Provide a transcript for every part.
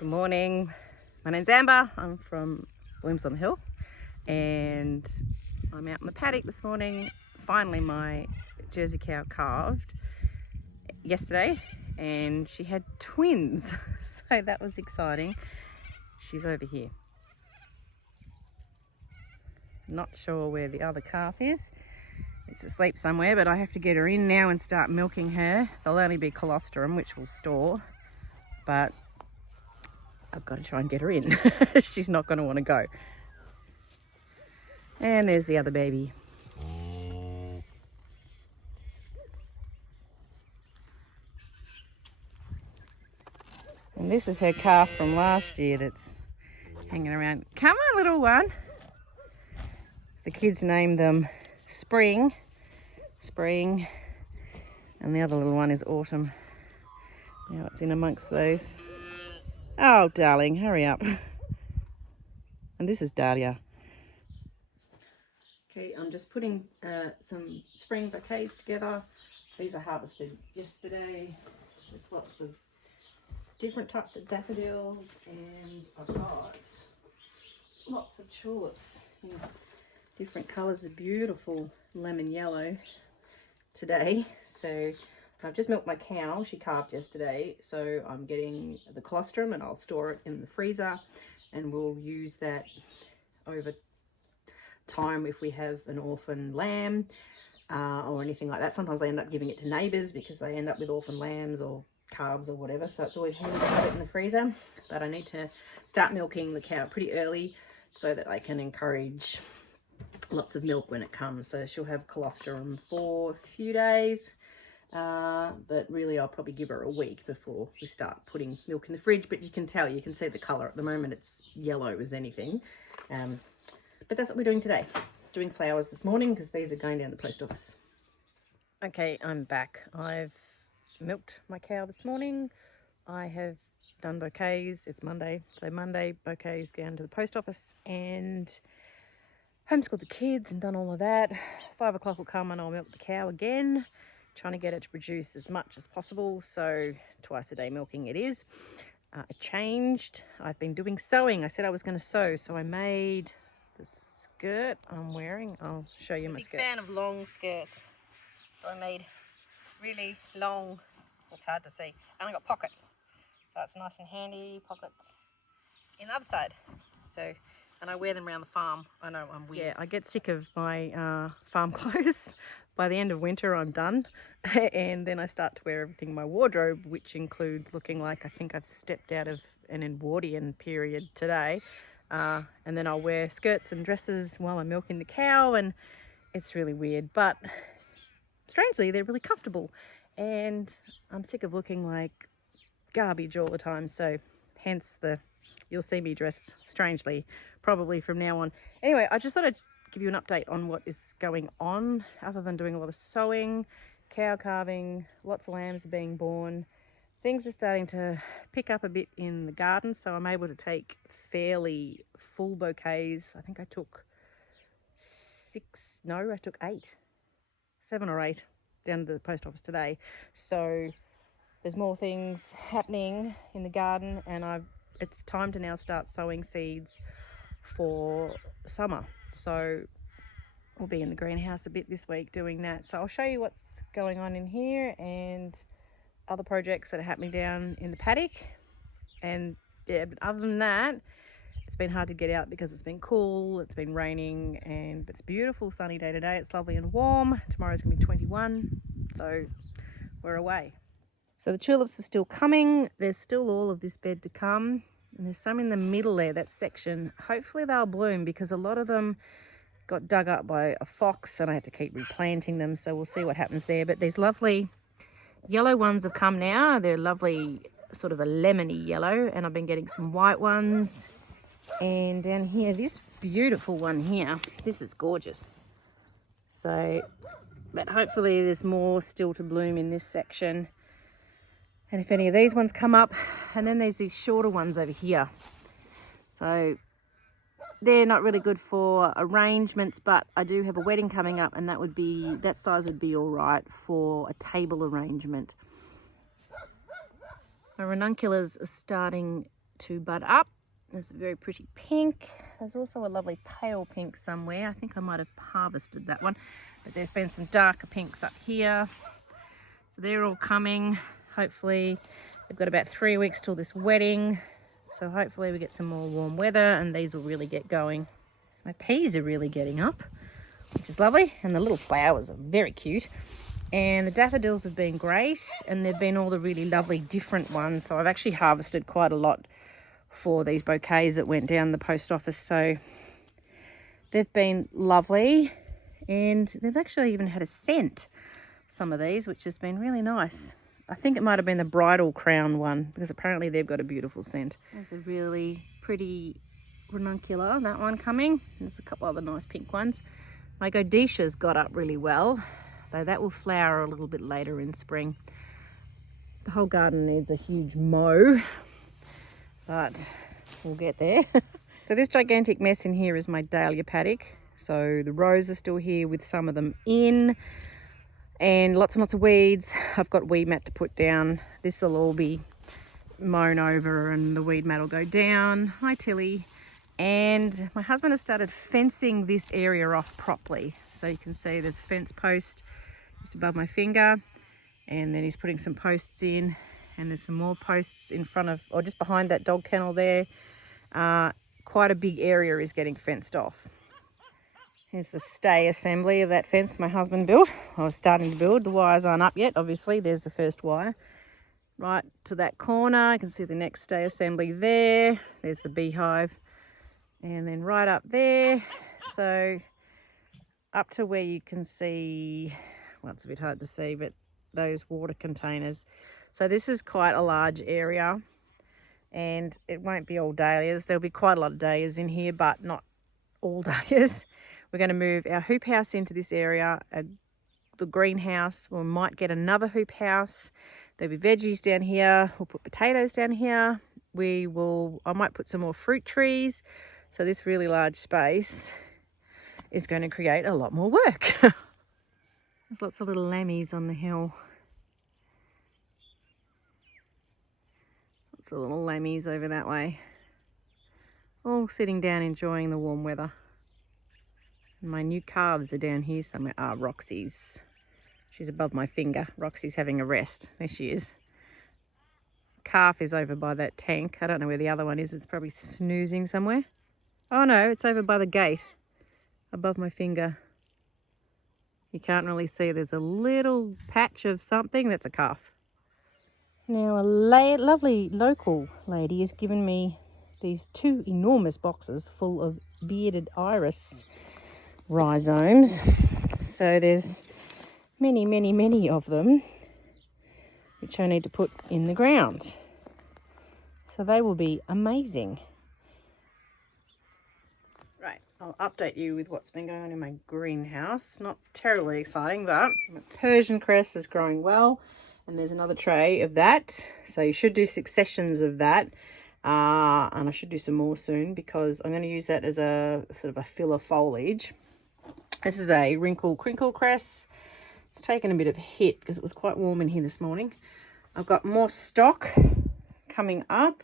Good morning, my name's Amber. I'm from Blooms on the Hill and I'm out in the paddock this morning. Finally my Jersey cow calved yesterday and she had twins, so that was exciting. She's over here. Not sure where the other calf is. It's asleep somewhere, but I have to get her in now and start milking her. There'll only be colostrum, which we'll store, but I've got to try and get her in. She's not going to want to go. And there's the other baby. And this is her calf from last year that's hanging around. Come on, little one. The kids named them Spring, and the other little one is Autumn. Now it's in amongst those. Oh, darling, hurry up. And this is Dahlia. Okay, I'm just putting some spring bouquets together. These are harvested yesterday. There's lots of different types of daffodils, and I've got lots of tulips in different colours of beautiful lemon yellow today. So I've just milked my cow. She calved yesterday, so I'm getting the colostrum and I'll store it in the freezer, and we'll use that over time if we have an orphan lamb or anything like that. Sometimes I end up giving it to neighbours because they end up with orphan lambs or calves or whatever, so it's always handy to have it in the freezer. But I need to start milking the cow pretty early so that I can encourage lots of milk when it comes. So she'll have colostrum for a few days, but really I'll probably give her a week before we start putting milk in the fridge. But you can see the colour at the moment, it's yellow as anything. But that's what we're doing today, doing flowers this morning because these are going down the post office. Okay, I'm back. I've milked my cow this morning. I have done bouquets. It's Monday, so Monday bouquets down to the post office and homeschooled the kids and done all of that. 5 o'clock will come and I'll milk the cow again, trying to get it to produce as much as possible. So twice a day milking it is. I changed. I've been doing sewing. I said I was going to sew, so I made the skirt I'm wearing. I'll show you my skirt. Big fan of long skirts, so I made really long. It's hard to see, and I got pockets, so it's nice and handy. Pockets in the other side. So, and I wear them around the farm. I know I'm weird. Yeah, I get sick of my farm clothes. By the end of winter, I'm done, and then I start to wear everything in my wardrobe, which includes looking like I think I've stepped out of an Edwardian period today. And then I'll wear skirts and dresses while I'm milking the cow, and it's really weird, but strangely they're really comfortable, and I'm sick of looking like garbage all the time, so hence you'll see me dressed strangely probably from now on. Anyway, I just thought I'd give you an update on what is going on, other than doing a lot of sowing, cow calving, lots of lambs are being born. Things are starting to pick up a bit in the garden, so I'm able to take fairly full bouquets. I think I took 8, 7 or 8 down to the post office today. So there's more things happening in the garden, and it's time to now start sowing seeds for summer. So we'll be in the greenhouse a bit this week doing that. So I'll show you what's going on in here and other projects that are happening down in the paddock. And yeah, but other than that, it's been hard to get out because it's been cool, it's been raining, but it's a beautiful sunny day today. It's lovely and warm. Tomorrow's gonna be 21, so we're away. So the tulips are still coming. There's still all of this bed to come, and there's some in the middle there, that section. Hopefully they'll bloom because a lot of them got dug up by a fox and I had to keep replanting them, so we'll see what happens there. But these lovely yellow ones have come now. They're lovely, sort of a lemony yellow, and I've been getting some white ones. And down here, this beautiful one here, this is gorgeous. So, but hopefully there's more still to bloom in this section. And if any of these ones come up, and then there's these shorter ones over here. So they're not really good for arrangements, but I do have a wedding coming up, and that size would be all right for a table arrangement. My ranunculus are starting to bud up. There's a very pretty pink. There's also a lovely pale pink somewhere. I think I might have harvested that one, but there's been some darker pinks up here. So they're all coming. Hopefully they've got about 3 weeks till this wedding. So hopefully we get some more warm weather and these will really get going. My peas are really getting up, which is lovely. And the little flowers are very cute. And the daffodils have been great. And they've been all the really lovely different ones. So I've actually harvested quite a lot for these bouquets that went down the post office. So they've been lovely. And they've actually even had a scent, some of these, which has been really nice. I think it might have been the bridal crown one because apparently they've got a beautiful scent. There's a really pretty ranunculus, that one coming. There's a couple other nice pink ones. My godetia's got up really well, though that will flower a little bit later in spring. The whole garden needs a huge mow, but we'll get there. So this gigantic mess in here is my dahlia paddock. So the rows are still here with some of them in. And lots and lots of weeds. I've got weed mat to put down. This will all be mown over and the weed mat will go down. Hi Tilly. And my husband has started fencing this area off properly. So you can see there's a fence post just above my finger. And then he's putting some posts in. And there's some more posts in front of, or just behind that dog kennel there. Quite a big area is getting fenced off. Here's the stay assembly of that fence my husband built. I was starting to build. The wires aren't up yet, obviously. There's the first wire. Right to that corner, you can see the next stay assembly there. There's the beehive. And then right up there. So up to where you can see, well, it's a bit hard to see, but those water containers. So this is quite a large area. And it won't be all dahlias. There'll be quite a lot of dahlias in here, but not all dahlias. We're going to move our hoop house into this area, the greenhouse. We might get another hoop house. There'll be veggies down here. We'll put potatoes down here. I might put some more fruit trees. So this really large space is going to create a lot more work. There's lots of little lammies on the hill. Lots of little lammies over that way. All sitting down enjoying the warm weather. My new calves are down here somewhere. Roxy's. She's above my finger. Roxy's having a rest. There she is. Calf is over by that tank. I don't know where the other one is. It's probably snoozing somewhere. Oh no, it's over by the gate. Above my finger. You can't really see. There's a little patch of something. That's a calf. Now a lovely local lady has given me these 2 enormous boxes full of bearded iris rhizomes. So there's many of them which I need to put in the ground. So they will be amazing. Right, I'll update you with what's been going on in my greenhouse. Not terribly exciting, but my Persian cress is growing well. And there's another tray of that. So you should do successions of that. And I should do some more soon because I'm going to use that as a sort of a filler foliage. This is a wrinkle crinkle cress. It's taken a bit of a hit because it was quite warm in here this morning. I've got more stock coming up.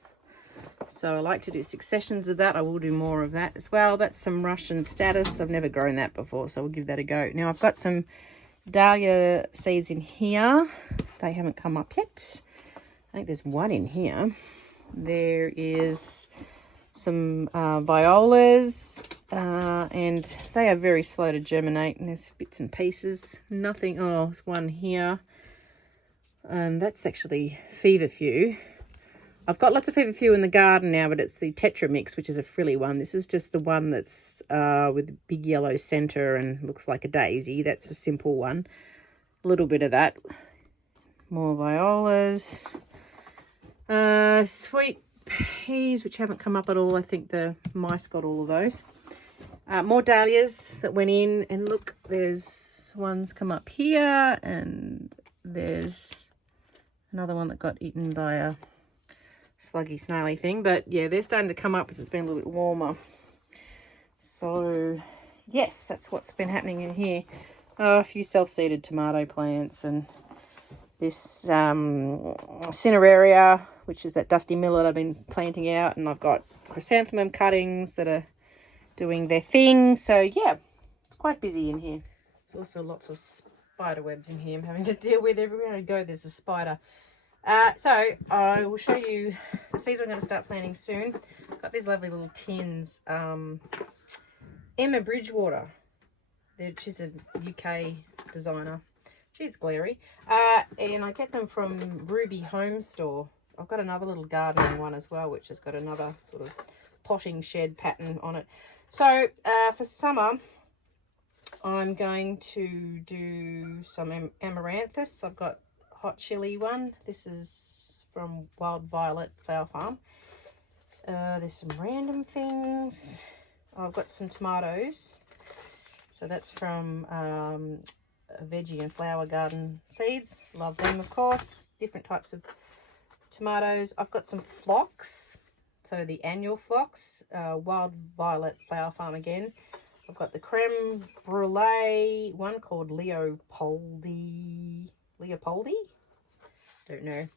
So I like to do successions of that. I will do more of that as well. That's some Russian status. I've never grown that before, so we'll give that a go. Now I've got some dahlia seeds in here. They haven't come up yet. I think there's one in here. There is some violas, and they are very slow to germinate, and there's bits and pieces. Nothing. Oh, there's one here. That's actually feverfew. I've got lots of feverfew in the garden now, but it's the Tetra Mix, which is a frilly one. This is just the one that's with a big yellow center and looks like a daisy. That's a simple one. A little bit of that. More violas. Sweet peas, which haven't come up at all. I think the mice got all of those. More dahlias that went in, and look, there's ones come up here, and there's another one that got eaten by a sluggy snaily thing. But yeah, they're starting to come up as it's been a little bit warmer. So yes, that's what's been happening in here. A few self-seeded tomato plants and this cineraria, which is that dusty millet I've been planting out, and I've got chrysanthemum cuttings that are doing their thing. So yeah, it's quite busy in here. There's also lots of spider webs in here I'm having to deal with. Everywhere I go there's a spider. So I will show you the seeds I'm going to start planting soon. I've got these lovely little tins. Emma Bridgewater, she's a UK designer. She's glary. And I get them from Ruby Home Store. I've got another little gardening one as well, which has got another sort of potting shed pattern on it. So for summer, I'm going to do some amaranthus. I've got hot chili one. This is from Wild Violet Flower Farm. There's some random things. I've got some tomatoes. So that's from Veggie and Flower Garden Seeds. Love them, of course. Different types of tomatoes. I've got some phlox. So the annual phlox, Wild Violet Flower Farm again. I've got the creme brulee, one called Leopoldi. Don't know.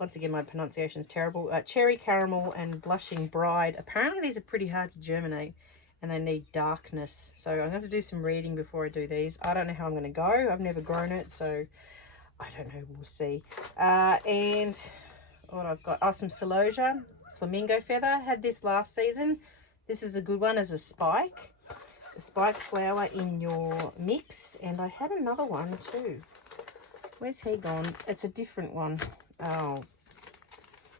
Once again, my pronunciation is terrible. Cherry caramel and blushing bride. Apparently these are pretty hard to germinate and they need darkness. So I'm going to have to do some reading before I do these. I don't know how I'm going to go. I've never grown it, so I don't know. We'll see. And what I've got, some celosia, flamingo feather. Had this last season. This is a good one as a spike flower in your mix. And I had another one too. Where's he gone? It's a different one. Oh,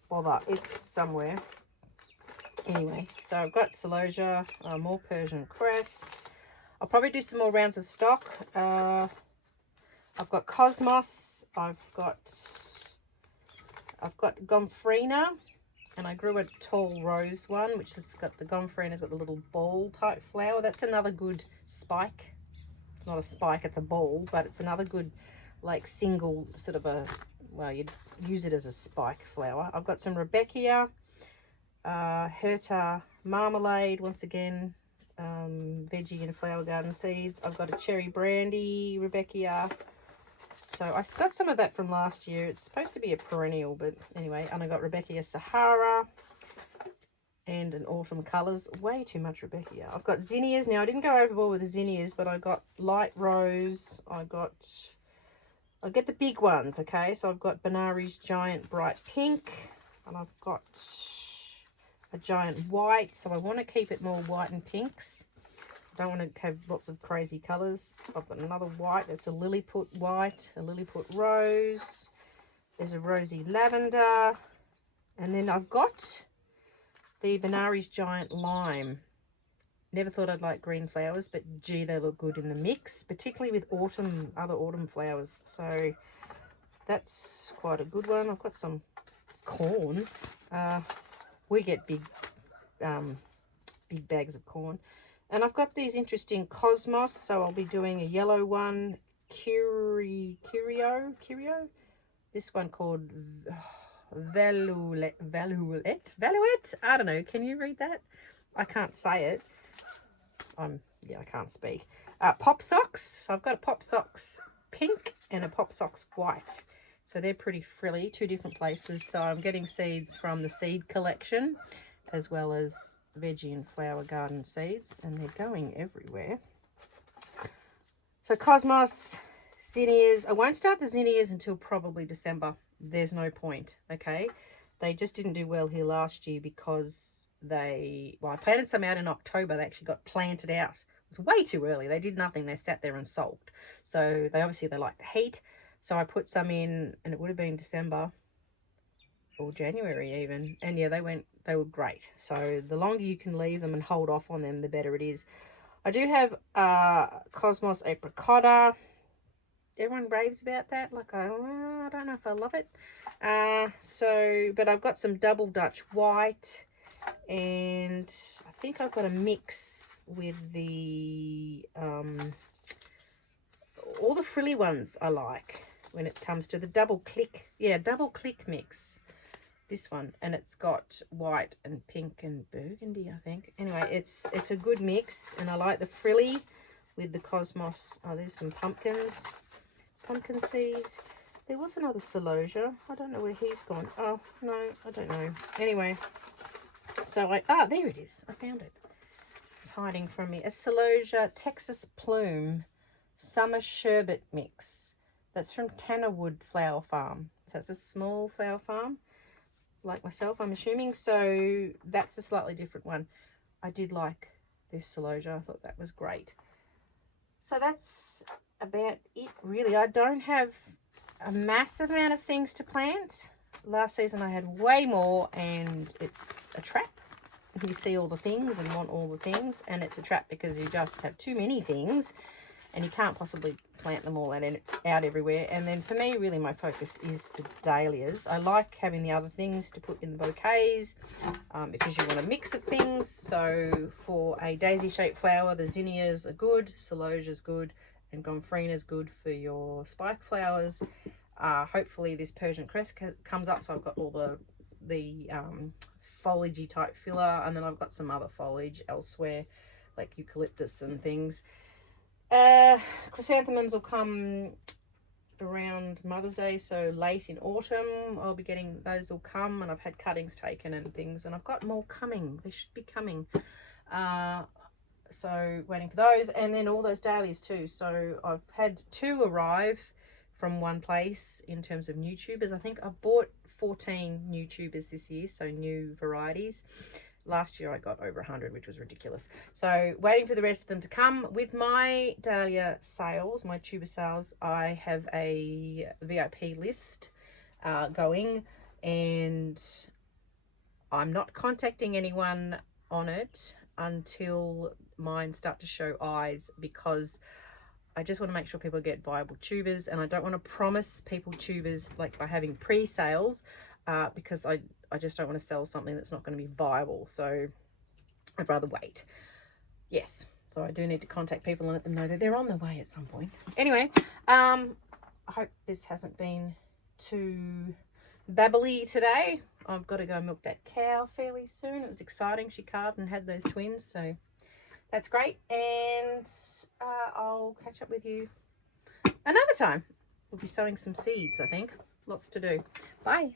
bother. It's somewhere. Anyway, so I've got celosia, more Persian cress. I'll probably do some more rounds of stock. I've got cosmos. I've got gomphrena, and I grew a tall rose one, which has got the gomphrena, got the little ball type flower. That's another good spike. It's not a spike, it's a ball, but it's another good like single sort of a, well, you'd use it as a spike flower. I've got some Rebecca, Herta marmalade, once again, Veggie and Flower Garden Seeds. I've got a cherry brandy Rebecca. So I got some of that from last year. It's supposed to be a perennial, but anyway. And I got Rebecca Sahara and an autumn colours. Way too much Rebecca. I've got zinnias. Now I didn't go overboard with the zinnias, but I got light rose. I get the big ones, okay? So I've got Benari's giant bright pink, and I've got a giant white. So I want to keep it more white and pinks. I don't want to have lots of crazy colours. I've got another white. It's a Lilliput white, a Lilliput rose. There's a rosy lavender. And then I've got the Benari's giant lime. Never thought I'd like green flowers, but gee, they look good in the mix, particularly with other autumn flowers. So that's quite a good one. I've got some corn. We get big bags of corn. And I've got these interesting cosmos, so I'll be doing a yellow one, Curio. This one called Valuet. I don't know. Can you read that? I can't say it. I can't speak. Pop socks. So I've got a pop socks pink and a pop socks white. So they're pretty frilly, two different places. So I'm getting seeds from the seed collection as well as Veggie and Flower Garden Seeds, and they're going everywhere. So cosmos, zinnias. I won't start the zinnias until probably December. There's no point, okay? They just didn't do well here last year because I planted some out in October. They actually got planted out. It was way too early. They did nothing. They sat there and sulked. So they like the heat. So I put some in, and it would have been December or January even, and yeah, they were great. So the longer you can leave them and hold off on them, the better it is. I do have Cosmos Apricotta. Everyone raves about that. Like, I don't know if I love it. But I've got some Double Dutch White, and I think I've got a mix with the all the frilly ones I like when it comes to the double click mix. This one, and it's got white and pink and burgundy, I think. Anyway, it's a good mix, and I like the frilly with the cosmos. Oh, there's some pumpkin seeds. There was another celosia. I don't know where he's gone. Oh, no, I don't know. Anyway, so there it is. I found it. It's hiding from me. A celosia Texas Plume Summer Sherbet Mix. That's from Tannerwood Flower Farm. So it's a small flower farm, like myself, I'm assuming. So that's a slightly different one. I did like this celosia. I thought that was great. So that's about it, really. I don't have a massive amount of things to plant. Last season I had way more, and it's a trap. You see all the things and want all the things, and it's a trap because you just have too many things and you can't possibly plant them all out everywhere. And then for me, really, my focus is the dahlias. I like having the other things to put in the bouquets because you want a mix of things. So for a daisy-shaped flower, the zinnias are good, celosia's good, and gomphrina's good for your spike flowers. Hopefully this Persian cress comes up, so I've got all the foliagey type filler, and then I've got some other foliage elsewhere, like eucalyptus and things. Chrysanthemums will come around Mother's Day, so late in autumn I'll be getting those. Will come, and I've had cuttings taken and things, and I've got more coming. They should be coming, so waiting for those. And then all those dahlias too. So I've had 2 arrive from one place in terms of new tubers. I think I bought 14 new tubers this year, so new varieties. Last year I got over 100, which was ridiculous. So waiting for the rest of them to come. With my dahlia sales, my tuber sales, I have a VIP list going, and I'm not contacting anyone on it until mine start to show eyes, because I just want to make sure people get viable tubers, and I don't want to promise people tubers like by having pre-sales because I just don't want to sell something that's not going to be viable. So I'd rather wait. Yes, so I do need to contact people and let them know that they're on the way at some point. Anyway, I hope this hasn't been too babbly today. I've got to go milk that cow fairly soon. It was exciting. She calved and had those twins, so that's great. And I'll catch up with you another time. We'll be sowing some seeds, I think. Lots to do. Bye.